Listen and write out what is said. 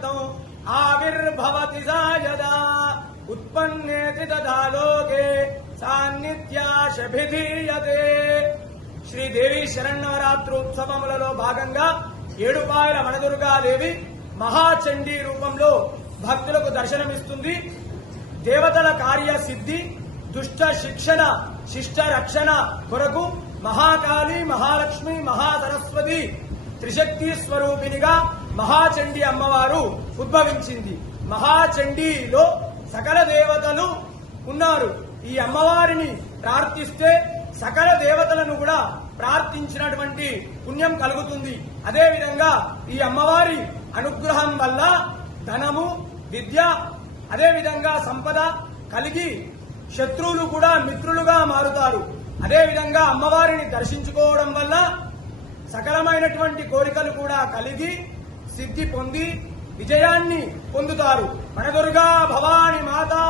प्रीत्यर्थम आविर्भवति सा यदा उत्पन्नेति तदा लोके सान्निध्याशभिधीयते। శ్రీదేవి శరన్నవరాత్రోత్సవములలో భాగంగా ఏడుపాయల వనదుర్గాదేవి మహాచండీ రూపంలో భక్తులకు దర్శనమిస్తుంది. దేవతల కార్య సిద్ధి, దుష్ట శిక్షణ, శిష్ట రక్షణ కొరకు మహాకాళి, మహాలక్ష్మి, మహాసరస్వతి త్రిశక్తి స్వరూపిణిగా మహాచండీ అమ్మవారు ఉద్భవించింది. మహాచండీలో సకల దేవతలు ఉన్నారు. ఈ అమ్మవారిని ప్రార్థిస్తే సకల దేవతలను కూడా ప్రార్థించినటువంటి పుణ్యం కలుగుతుంది. అదేవిధంగా ఈ అమ్మవారి అనుగ్రహం వల్ల ధనము, విద్య, అదేవిధంగా సంపద కలిగి శత్రువులు కూడా మిత్రులుగా మారుతారు. అదేవిధంగా అమ్మవారిని దర్శించుకోవడం వల్ల సకలమైనటువంటి కోరికలు కూడా కలిగి సిద్ధి పొంది విజయాన్ని పొందుతారు. వనదుర్గా భవాని మాతా